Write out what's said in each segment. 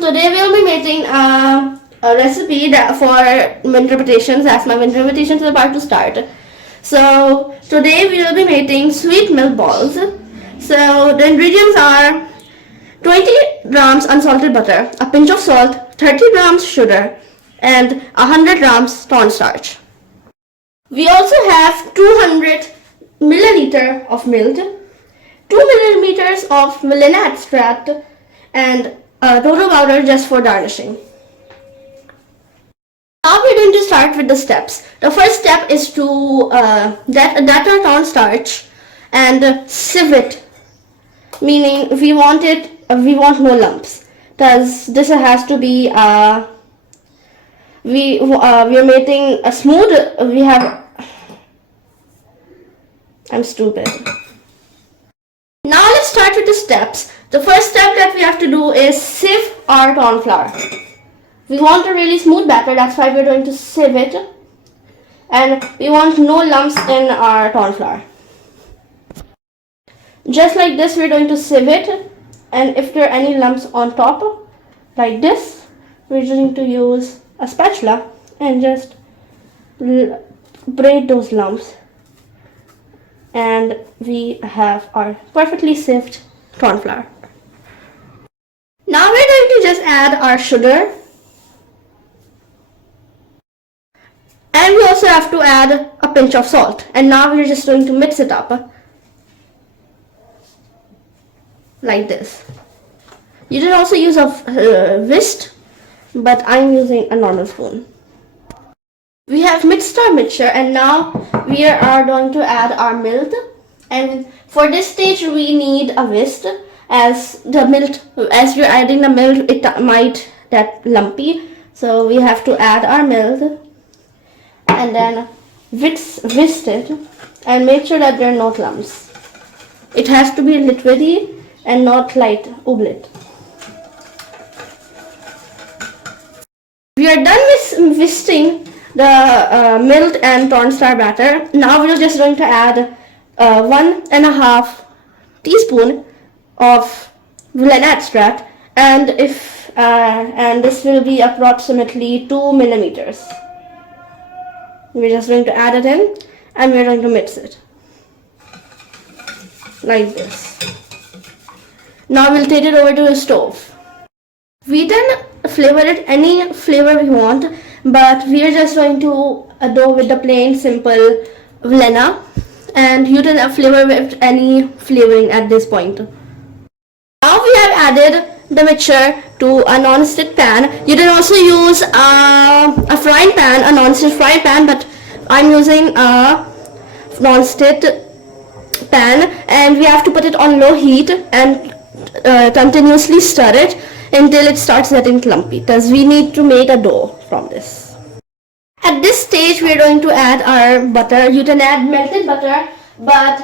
today we'll be making a recipe that for winter vacations, as my winter vacations is about to start. So today we will be making sweet milk balls. So the ingredients are 20 grams unsalted butter, a pinch of salt, 30 grams sugar, and 100 grams cornstarch. We also have 200 milliliter of milk, 2 milliliters of vanilla extract, and cocoa powder just for garnishing. Now we're going to start with the steps. The first step is to that our cornstarch and sieve it, meaning we want no lumps, because this has to be we are making a smooth. I'm stupid. Now let's start with the steps. The first step that we have to do is sieve our corn flour. We want a really smooth batter, that's why we're going to sieve it, and we want no lumps in our corn flour. Just like this, we're going to sieve it, and if there are any lumps on top, like this, we're going to use a spatula and just braid those lumps, and we have our perfectly sieved corn flour. Now we're going to just add our sugar, and we also have to add a pinch of salt, and now we're just going to mix it up like this. You can also use a whisk, but I'm using a normal spoon. We have mixed our mixture, and now we are going to add our milk, and for this stage we need a whisk, as we're adding the milk it might get lumpy, so we have to add our milk and then whisk it and make sure that there are no lumps. It has to be liquidy and not light oblate. We are done with whisking the milk and cornstarch batter. Now we are just going to add 1.5 teaspoon of vanilla extract, and this will be approximately 2 millimeters. We're just going to add it in, and we're going to mix it like this. Now we'll take it over to the stove. We can flavor it any flavor we want, but we are just going to go with the plain simple vanilla, and you can flavor with any flavoring at this point. Now we have added the mixture to a non-stick pan. You can also use a frying pan, a non-stick frying pan, but I'm using a non-stick pan, and we have to put it on low heat and continuously stir it until it starts getting clumpy, because we need to make a dough from this. At this stage we are going to add our butter. You can add melted butter, but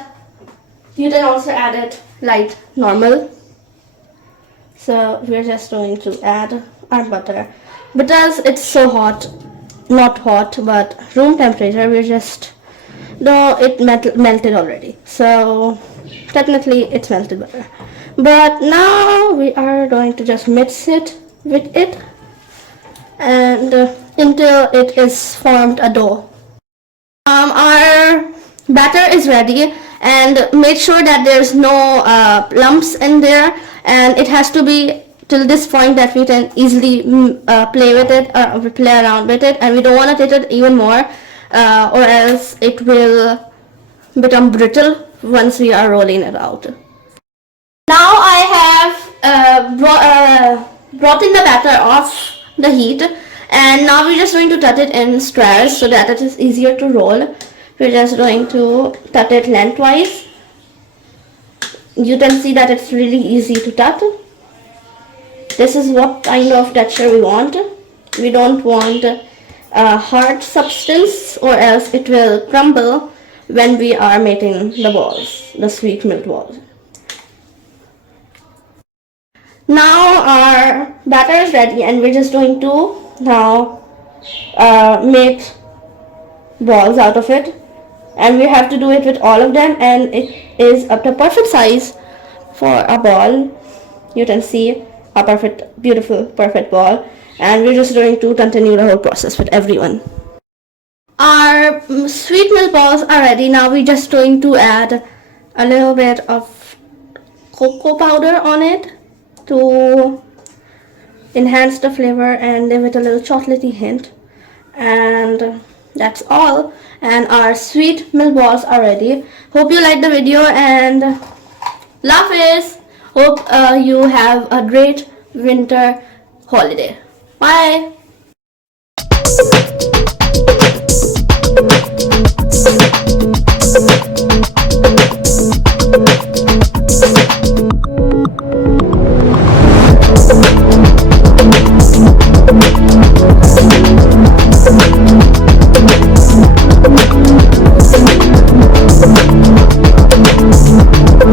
you can also add it like normal. So we're just going to add our butter. Because it's so hot, not hot but room temperature, we're just, no, it melted already, so technically it's melted butter. But now we are going to just mix it with it, and until it is formed a dough. Our batter is ready, and make sure that there's no lumps in there, and it has to be till this point that we can easily play with it or play around with it, and we don't want to take it even more or else it will become brittle once we are rolling it out. Now I have brought in the batter off the heat, and now we're just going to cut it in squares so that it is easier to roll. We're just going to cut it lengthwise. You can see that it's really easy to cut. This is what kind of texture we want. We don't want a hard substance, or else it will crumble when we are making the balls, the sweet milk balls. Now our batter is ready, and we're just going to now make balls out of it, and we have to do it with all of them, and it is up to perfect size for a ball. You can see a perfect, beautiful, perfect ball. And we're just going to continue the whole process with everyone. Our sweet milk balls are ready. Now we're just going to add a little bit of cocoa powder on it to enhance the flavor and give it a little chocolatey hint. And that's all, and our sweet milk balls are ready. Hope you liked the video, and laughs. Hope you have a great winter holiday. Bye.